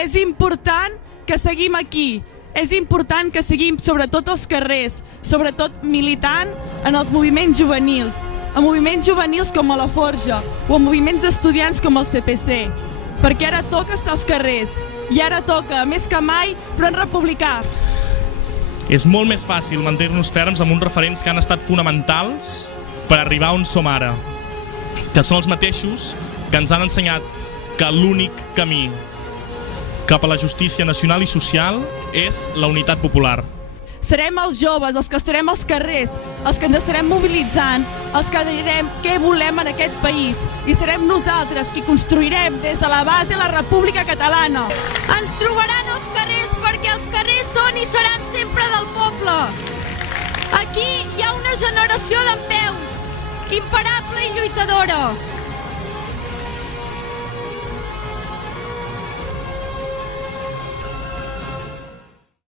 És important que seguim aquí. És important que seguim sobretot als carrers, sobretot militant en els moviments juvenils, a moviments juvenils com a la Forja o a moviments d'estudiants com el CPC, perquè ara toca estar als carrers i ara toca, més que mai, Front Republicà. És molt més fàcil mantenir-nos ferms amb uns referents que han estat fonamentals per arribar on som ara, que són els mateixos que ens han ensenyat que l'únic camí cap a la justícia nacional i social és la unitat popular. Serem els joves, els que estarem als carrers, els que ens estarem mobilitzant, els que direm què volem en aquest país, i serem nosaltres qui construirem des de la base la República Catalana. Ens trobaran als carrers perquè els carrers són i seran sempre del poble. Aquí hi ha una generació dempeus, imparable i lluitadora.